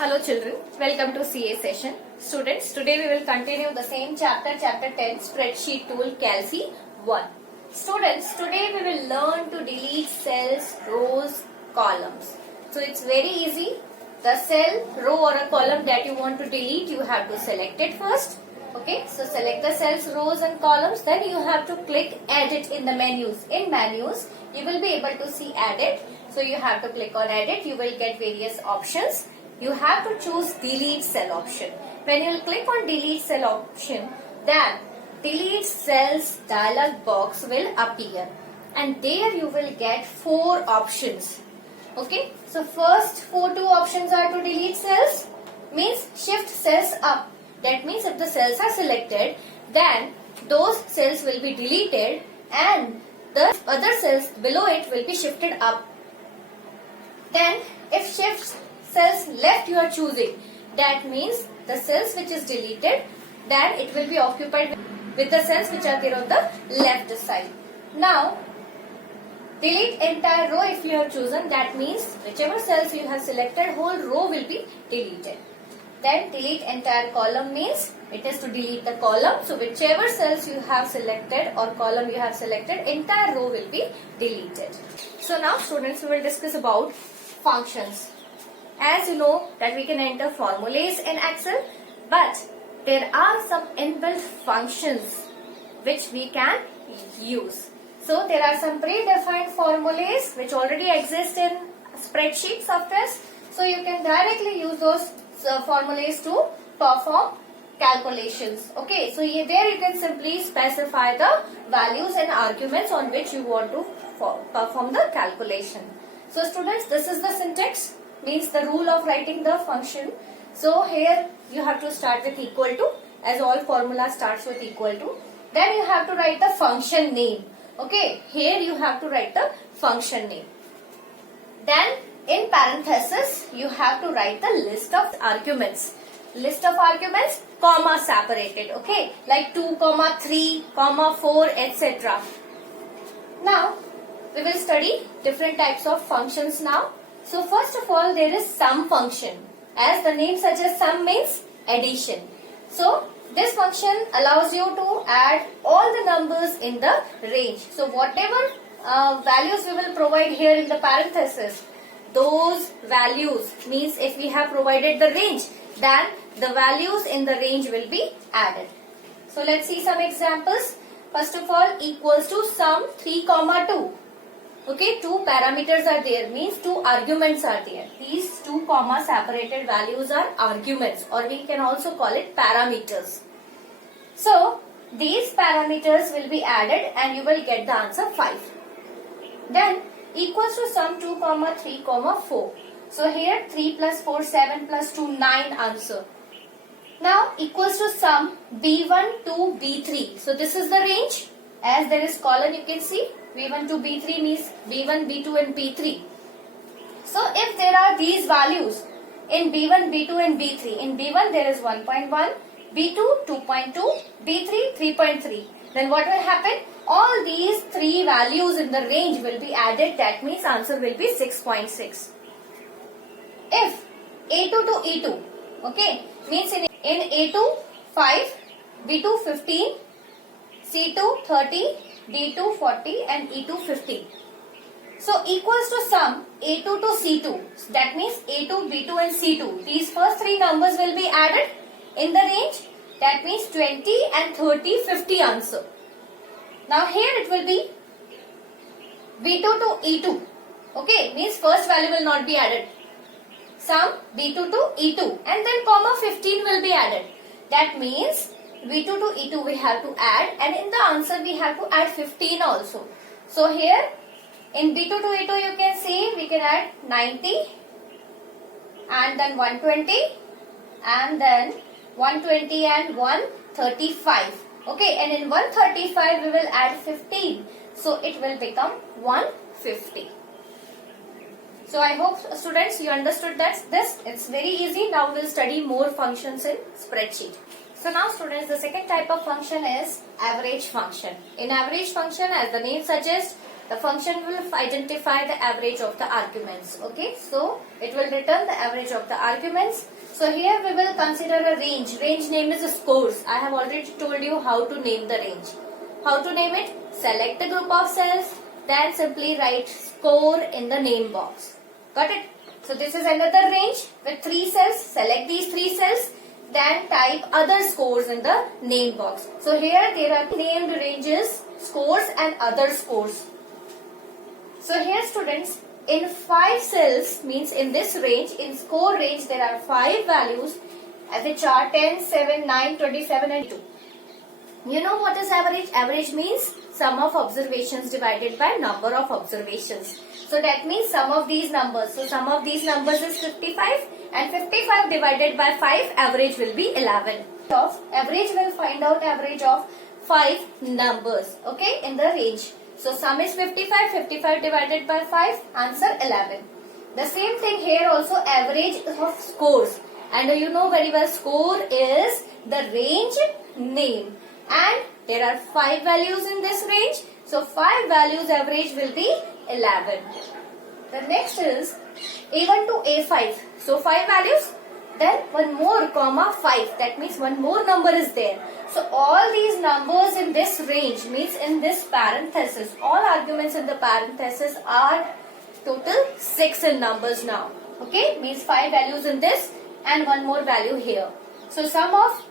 Hello children, welcome to CA session. Students, today we will continue the same chapter 10 spreadsheet tool Calci 1. Students, today we will learn to delete cells, rows, columns. So it's very easy. The cell, row or a column that you want to delete, you have to select it first. Okay, so select the cells, rows and columns, then you have to click edit in the menus. In menus, you will be able to see edit. So you have to click on edit, you will get various options. You have to choose delete cell option. When you click on delete cell option, then delete cells dialog box will appear, and there you will get 4 options. Okay, so first two options are to delete cells, means shift cells up. That means if the cells are selected, then those cells will be deleted and the other cells below it will be shifted up. Then if shift cells left you are choosing, that means the cells which is deleted, then it will be occupied with the cells which are there on the left side. Now delete entire row if you have chosen, that means whichever cells you have selected, whole row will be deleted. Then delete entire column means it is to delete the column. So whichever cells you have selected or column you have selected, entire row will be deleted. So now students, we will discuss about functions. As you know that we can enter formulas in Excel, but there are some inbuilt functions which we can use. So there are some predefined formulas which already exist in spreadsheet software. So you can directly use those formulas to perform calculations. Okay, so there you can simply specify the values and arguments on which you want to perform the calculation. So students, this is the syntax, means the rule of writing the function. So here you have to start with equal to, as all formula starts with equal to. Then you have to write the function name. Okay, here you have to write the function name. Then in parenthesis you have to write the list of arguments. List of arguments, comma separated. Okay, like 2, 3, 4, etc. Now we will study different types of functions now. So first of all, there is sum function. As the name suggests, sum means addition. So this function allows you to add all the numbers in the range. So whatever values we will provide here in the parenthesis, those values means if we have provided the range, then the values in the range will be added. So let's see some examples. First of all, equals to sum 3, 2. Okay, 2 parameters are there, means 2 arguments are there. These 2 comma separated values are arguments, or we can also call it parameters. So these parameters will be added and you will get the answer 5. Then equals to sum 2, 3, 4. So here 3 plus 4, 7 plus 2, 9 answer. Now equals to sum B1 to B3. So this is the range. As there is column, you can see B1 to B3 means B1, B2 and B3. So if there are these values in B1, B2 and B3, in B1 there is 1.1, B2 2.2, B3 3.3. Then what will happen? All these 3 values in the range will be added. That means answer will be 6.6. If A2 to E2, okay, means in A2 5, B2 15, C2 30, D2 40 and E2 50. So equals to sum A2 to C2. That means A2, B2 and C2. These first 3 numbers will be added in the range. That means 20 and 30, 50 answer. Now here it will be B2 to E2. Okay, means first value will not be added. Sum B2 to E2 and then comma 15 will be added. That means B2 to E2 we have to add, and in the answer we have to add 15 also. So here in B2 to E2 you can see we can add 90 and then 120 and then 120 and 135. Okay, and in 135 we will add 15. So it will become 150. So I hope students you understood that this. It's very easy. Now we will study more functions in spreadsheet. So now students, the second type of function is average function. In average function, as the name suggests, the function will identify the average of the arguments. Okay, so it will return the average of the arguments. So here we will consider a range. Range name is scores. I have already told you how to name the range. How to name it? Select the group of cells, then simply write score in the name box. Got it? So this is another range with 3 cells. Select these 3 cells, then type other scores in the name box. So here there are named ranges, scores and other scores. So here students, in 5 cells, means in this range, in score range, there are 5 values which are 10, 7, 9, 27 and 2. You know what is average? Average means sum of observations divided by number of observations. So that means sum of these numbers. So sum of these numbers is 55 and 55 divided by 5, average will be 11. Average will find out average of 5 numbers, okay, in the range. So sum is 55, 55 divided by 5, answer 11. The same thing here also, average of scores. And you know very well, score is the range name. And there are 5 values in this range. So 5 values average will be 11. The next is A1 to A5. So 5 values. Then one more comma 5. That means one more number is there. So all these numbers in this range means in this parenthesis. All arguments in the parenthesis are total 6 in numbers now. Okay. Means 5 values in this and one more value here. So sum of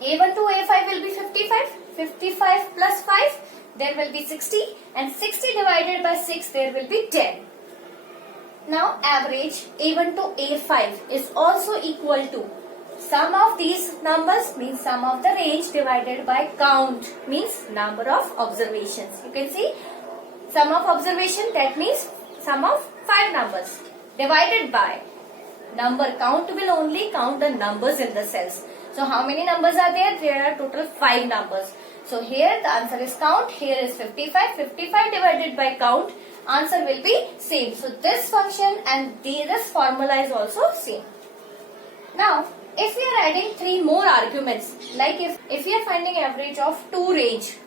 A1 to A5 will be 55. 55 plus 5, there will be 60. And 60 divided by 6, there will be 10. Now average A1 to A5 is also equal to sum of these numbers means sum of the range divided by count means number of observations. You can see sum of observation, that means sum of 5 numbers divided by number. Count will only count the numbers in the cells. So how many numbers are there? There are total 5 numbers. So here the answer is count. Here is 55. 55 divided by count. Answer will be same. So this function and this formula is also same. Now if we are adding 3 more arguments, like if we are finding average of 2 range.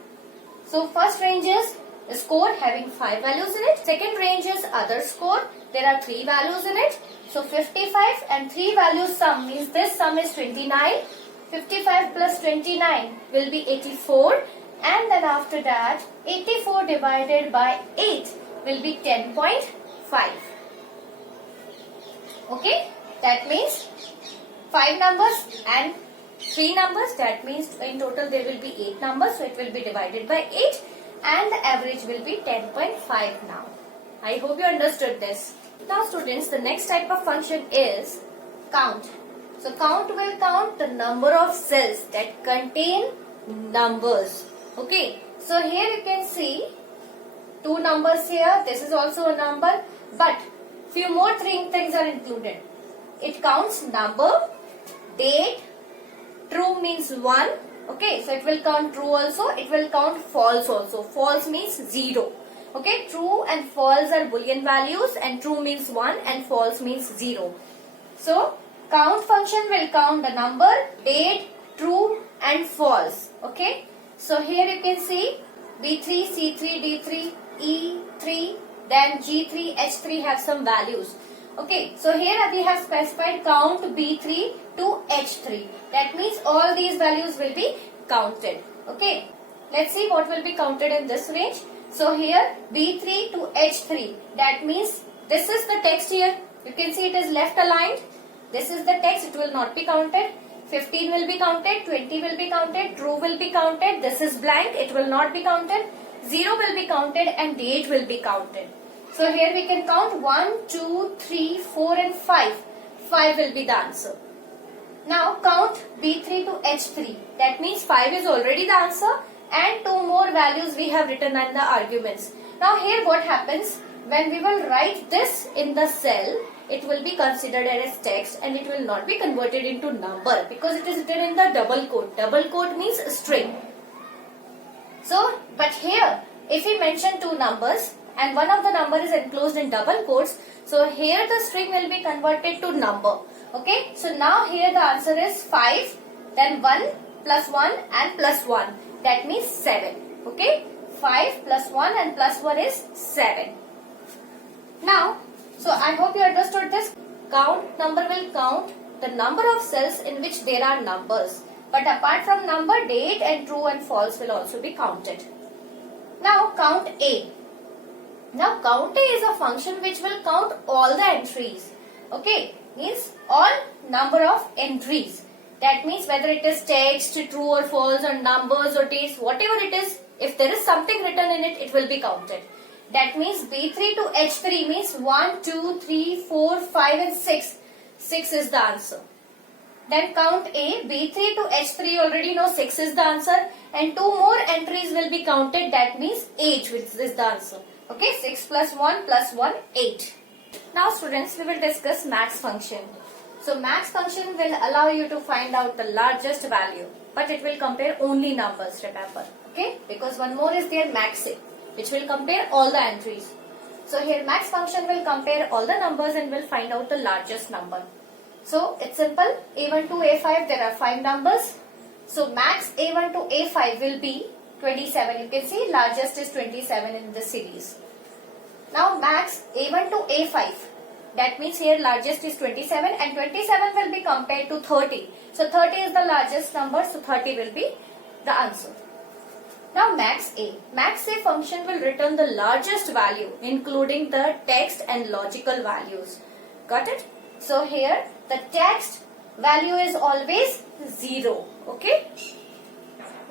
So first range is score having 5 values in it. Second range is other score. There are 3 values in it. So 55 and 3 values sum means this sum is 29. 55 plus 29 will be 84. And then after that 84 divided by 8 will be 10.5. Okay. That means 5 numbers and 3 numbers. That means in total there will be 8 numbers. So it will be divided by 8 and the average will be 10.5 now. I hope you understood this. Now students, the next type of function is count. So count will count the number of cells that contain numbers. Okay. So here you can see 2 numbers here. This is also a number. But few more things are included. It counts number, date, true means 1. Okay. So it will count true also. It will count false also. False means 0. Okay, true and false are boolean values and true means 1 and false means 0. So, count function will count the number, date, true and false. Okay. So, here you can see B3, C3, D3, E3, then G3, H3 have some values. Okay. So, here we have specified count B3 to H3. That means all these values will be counted. Okay. Let's see what will be counted in this range. So here B3 to H3, that means this is the text here. You can see it is left aligned. This is the text, it will not be counted. 15 will be counted, 20 will be counted, true will be counted. This is blank, it will not be counted. 0 will be counted and date will be counted. So here we can count 1, 2, 3, 4 and 5. 5 will be the answer. Now count B3 to H3. That means 5 is already the answer. And 2 more values we have written in the arguments. Now here what happens, when we will write this in the cell, it will be considered as text and it will not be converted into number because it is written in the double quote. Double quote means string. So, but here if we mention 2 numbers and one of the number is enclosed in double quotes, so here the string will be converted to number. Okay, so now here the answer is 5, then 1 plus 1 and plus 1. That means 7. Okay. 5 plus 1 and plus 1 is 7. Now, so I hope you understood this. Count number will count the number of cells in which there are numbers. But apart from number, date and true and false will also be counted. Now count A. Now count A is a function which will count all the entries. Okay, means all number of entries. That means whether it is text, true or false, or numbers or dates, whatever it is, if there is something written in it, it will be counted. That means B3 to H3 means 1, 2, 3, 4, 5 and 6. 6 is the answer. Then count A, B3 to H3 already know 6 is the answer, and 2 more entries will be counted, that means 8 which is the answer. Okay, 6 plus 1 plus 1, 8. Now students, we will discuss max function. So max function will allow you to find out the largest value, but it will compare only numbers, remember. Okay, because one more is there, max A, which will compare all the entries. So here max function will compare all the numbers and will find out the largest number. So it's simple, A1 to A5 there are 5 numbers. So max A1 to A5 will be 27. You can see largest is 27 in the series. Now max A1 to A5, that means here largest is 27 and 27 will be compared to 30. So 30 is the largest number, so 30 will be the answer. Now max A. Max A function will return the largest value including the text and logical values. Got it? So here the text value is always 0. Okay.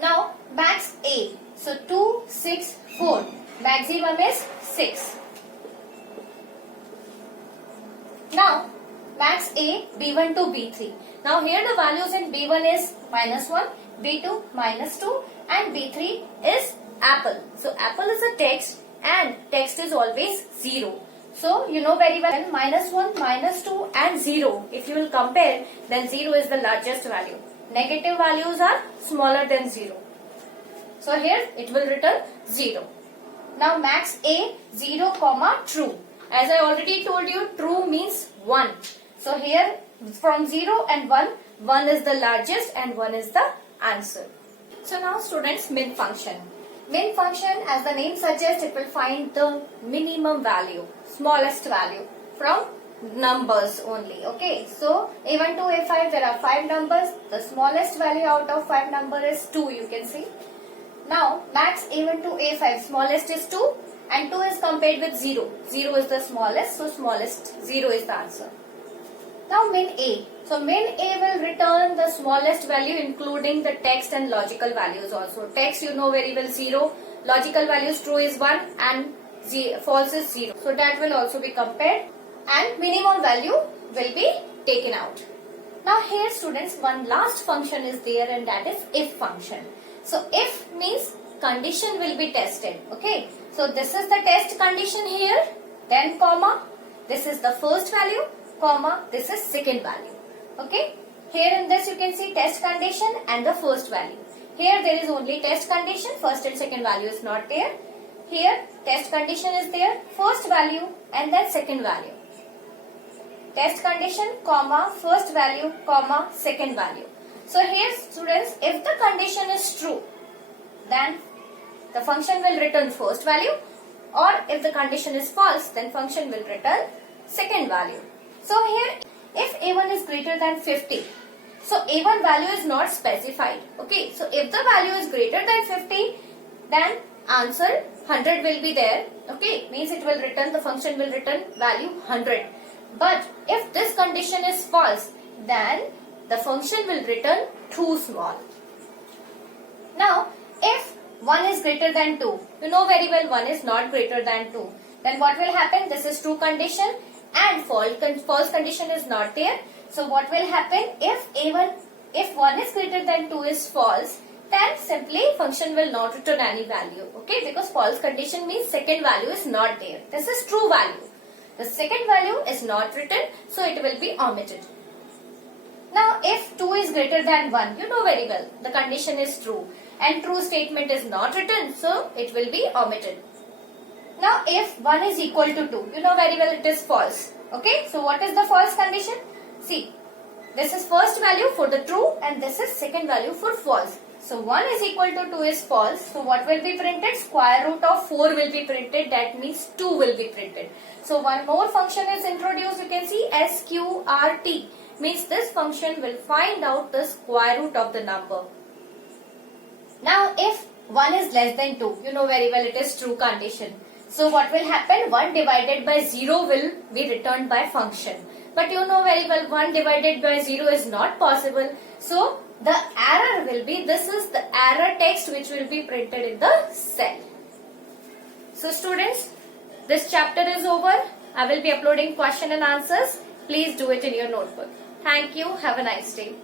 Now max A. So 2, 6, 4. Maximum is 6. Now max A, B1 to B3. Now here the values in B1 is -1, B2 -2 and B3 is apple. So apple is a text and text is always 0. So you know very well -1, -2 and 0. If you will compare, then 0 is the largest value. Negative values are smaller than 0. So here it will return 0. Now max A 0, true. As I already told you, true means 1. So here from 0 and 1, 1 is the largest and 1 is the answer. So now students, min function. Min function, as the name suggests, it will find the minimum value, smallest value from numbers only. Okay, so A1 to A5 there are 5 numbers. The smallest value out of 5 number is 2, you can see. Now max A1 to A5, smallest is 2 and 2 is compared with 0. 0 is the smallest, so smallest 0 is the answer. Now min A. So min A will return the smallest value including the text and logical values also. Text you know very well 0, logical values true is 1 and false is 0. So that will also be compared and minimum value will be taken out. Now here students, one last function is there and that is if function. So if means condition will be tested. Okay. So this is the test condition here, then comma, this is the first value, comma, this is second value. Okay. Here in this you can see test condition and the first value. Here there is only test condition, first and second value is not there. Here test condition is there, first value and then second value. Test condition, comma, first value, comma, second value. So here students, if the condition is true, then the function will return first value, or if the condition is false, then function will return second value. So here if A1 is greater than 50, so A1 value is not specified. Okay, so if the value is greater than 50, then answer 100 will be there. Okay, means it will return, the function will return value 100. But if this condition is false, then the function will return too small. Now if 1 is greater than 2, you know very well 1 is not greater than 2. Then what will happen? This is true condition and false condition is not there. So what will happen? If 1 is greater than 2 is false, then simply function will not return any value. Okay, because false condition means second value is not there. This is true value. The second value is not written, so it will be omitted. Now if 2 is greater than 1, you know very well the condition is true and true statement is not written, so it will be omitted. Now if 1 is equal to 2, you know very well it is false. Okay, so what is the false condition? See, this is first value for the true and this is second value for false. So 1 is equal to 2 is false. So what will be printed? Square root of 4 will be printed. That means 2 will be printed. So one more function is introduced. You can see SQRT. Means this function will find out the square root of the number. Now if 1 is less than 2, you know very well it is true condition. So what will happen? 1 divided by 0 will be returned by function. But you know very well 1 divided by 0 is not possible. So the error will be, this is the error text which will be printed in the cell. So students, this chapter is over. I will be uploading question and answers. Please do it in your notebook. Thank you. Have a nice day.